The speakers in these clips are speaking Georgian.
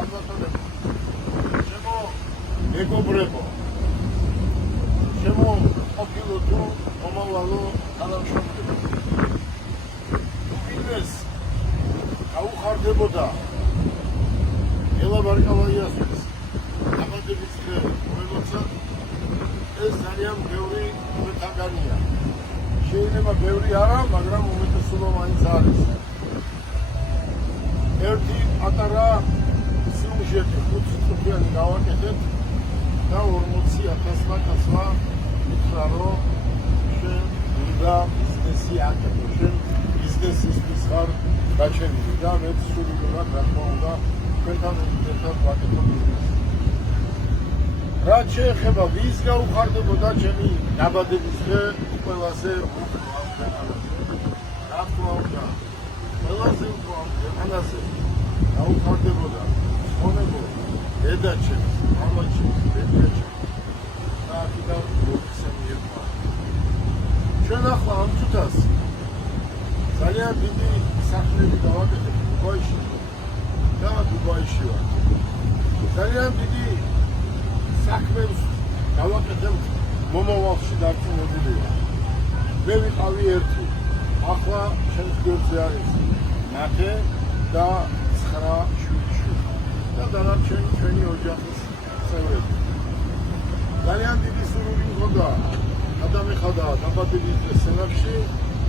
ალბათონებო, შემო მეგობრებო, შემო ყოფილო თუ მომავალო თანამშრომლებო. ვინმეს გაუხარდებოდა ელაბარკალაიასთვის დაბადების დღე, როცა ეს ძალიან ბევრი მეთაგანია. შეიძლება ბევრი არა, მაგრამ უმეტესობა მაინც არის. ერთი პატარა სიუჟეტი 5 წუთიანი გავაკეთეთ და 40,000 კაცმა მითხრა, რომ შენ უნდა ბიზნესი აკეთო, შენ ბიზნესისთვის ხარ გაჩენილი და მეც სულ უნდა, რა თქმა უნდა, ჩვენთან ერთად ვაკეთო ბიზნესი. რაც შეეხება ვის გაუხარდებოდა ჩემი დაბადების დღე ყველაზე უკრავ ქვეყანაზე. რა თქმა უნდა, ყველაზე უკრავ ქვეყანაზე გაუხარდებოდა ხონებო დედაჩემს, მამაჩემს, ბებიაჩემს და აქედან მოგცემი ერთხა. ჩვენ ახლა ამ წუთას ძალიან დიდი სახლები გავაკეთეთ დუბაიში და დუბაიში ვარ. ძალიან დიდი საქმებს გავაკეთებ მომავალში დარწმუნებული ვარ. მე ვიყავი ერთი, ახლა ჩემს გვერდზე არის ნათე და 9 შვილი და დანარჩენი ჩვენი ოჯახის წევრები. ძალიან დიდი სურვილი მქონდა გადამეხადა დაბადების დღე სენაკში,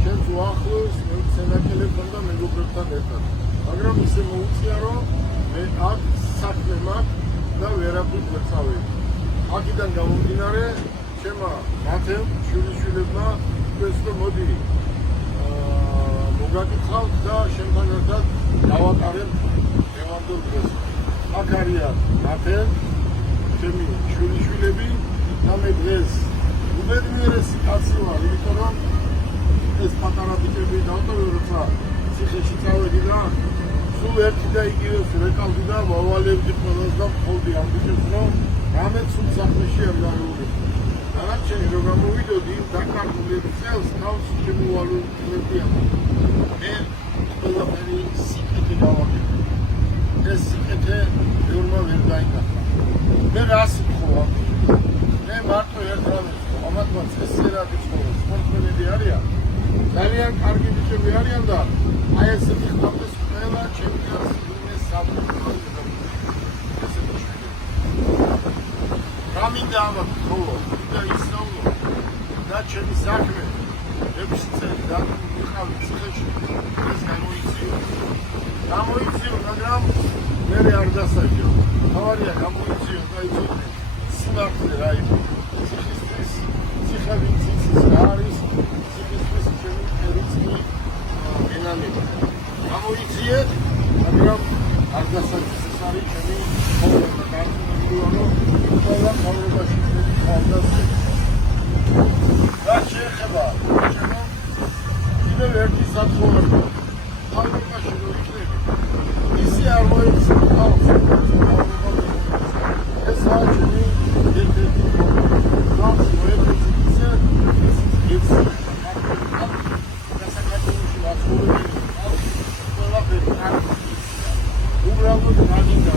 ჩემს უახლოს სენაკელებთან და მეგობრებთან ერთად. მაგრამ ისე მოუწია, რომ მე აქ საქმე მაქვს და ვერაფრით ვერ წავედი. აქედან გამომდინარე, ჩემმა ნათემ, შვილიშვილებმა თქვენს რომ მოდი მოგაკითხავთ და შენთან ერთად დავატარებთ დღევანდელ დღეს. აქ არიან ნათე, ჩემი შვილიშვილები და მე დღეს უბედნიერესი კაცი ვარ, იმიტომ რომ ეს პატარა ბიჭები დავტოვე, როცა ციხეში წავედი და სულ ერთი და იგივეს ვეკავდი და მოვალებდი ყველას და მხოლოდ ამ ბიჭებს, რომ რამე ცუდ საქმეში არ გავივლები. დანარჩენი რომ გამოვიდოდი, დაკარგულები წელს თავს შემოვალებდი ამ. მე ყველაფერი სიკეთე გავაკეთე. ეს სიკეთე ბევრმა ვერ დაინახა. მე რას ვთქვა? მე მარტო ერთ რამეს ვთქვა, ამათაც ესე რა გიცხოვრო, სპორტმენები არიან. ძალიან კარგი ბიჭები არიან და აი ესე მიხდამდეს ყველა ჩემპიონს ვინმეს საფრთხე. რამინდა ამათ ხოლო და ისწავლო და ჩემი საქმე 6 წელი და ვიყავი ციხეში ეს გამოიწიო, მაგრამ მე არ დასაჯო. თავარია გამოიწიო და იცოდი სიმართლე რა იყო. ციხისთვის ციხები ციხის რა არის, ციხისთვის ჩემი ერიცი ენანება. გამოიწიე, მაგრამ არ დასაჯო. ეს არის ჩემი ხოლმე განმეორო ყველა ცხოვრებაში ხალხზე. რაც შეეხება ჩემო კიდევ ერთი სათხოველი. ცხოვრებაში რო იქნები, ისი არ მოეცი ხალხს. ეს არის ჩემი ერთ-ერთი ხალხს მოეცი ისე ეს გასაკეთებუში ვაცხოვრები ხალხს ყველაფერი არის. უბრალოდ მაგინდა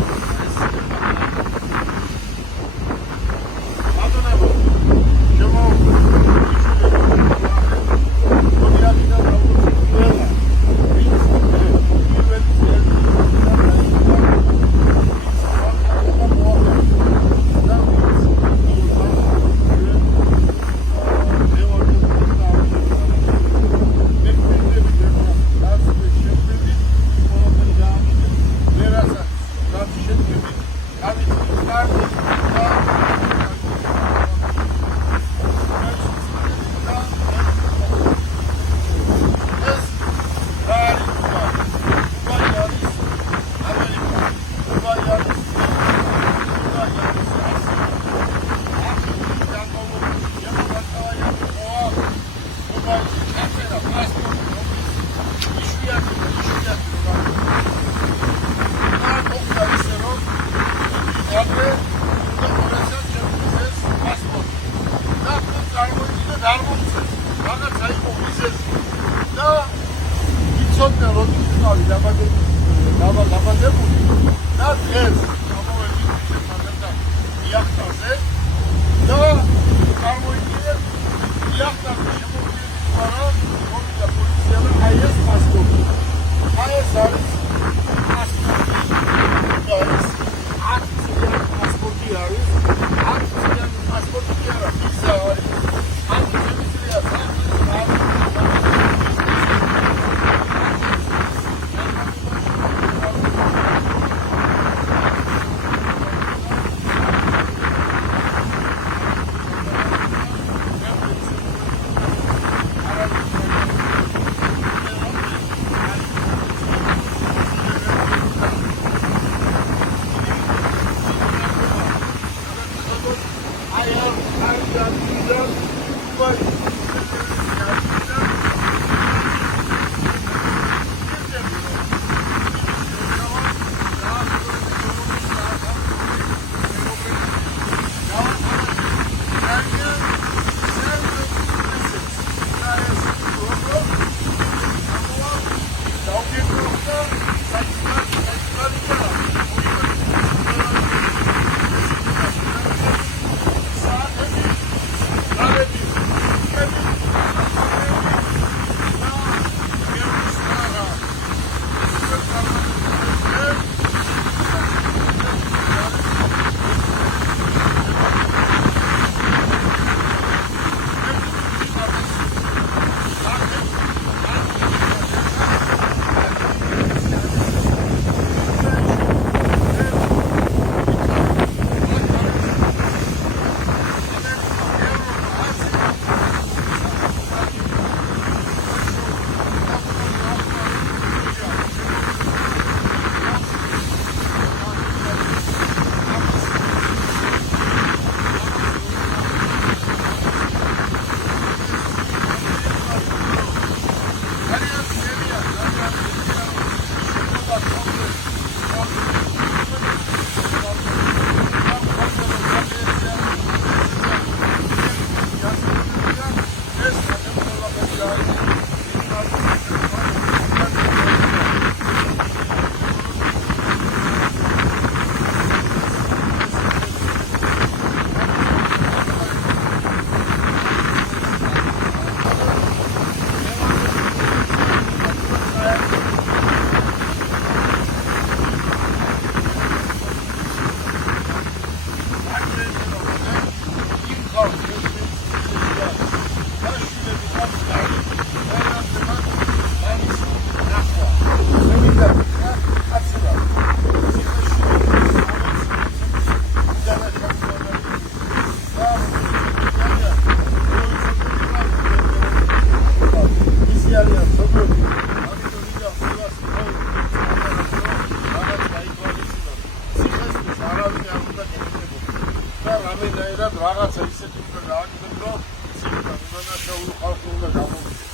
რამენაირად რაღაცა ისეთი უნდა გააკეთებ, რომ ციხიდან უდანაშაულო ხალხი უნდა გამოვიდეს.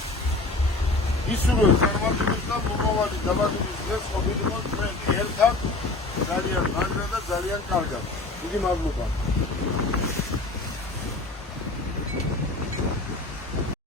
ისურვე წარმატებებს და მომავალი დაბადების დღეს ყოფილიყო ჩვენ ერთად ძალიან მაგრა და ძალიან კარგად. დიდი მადლობა.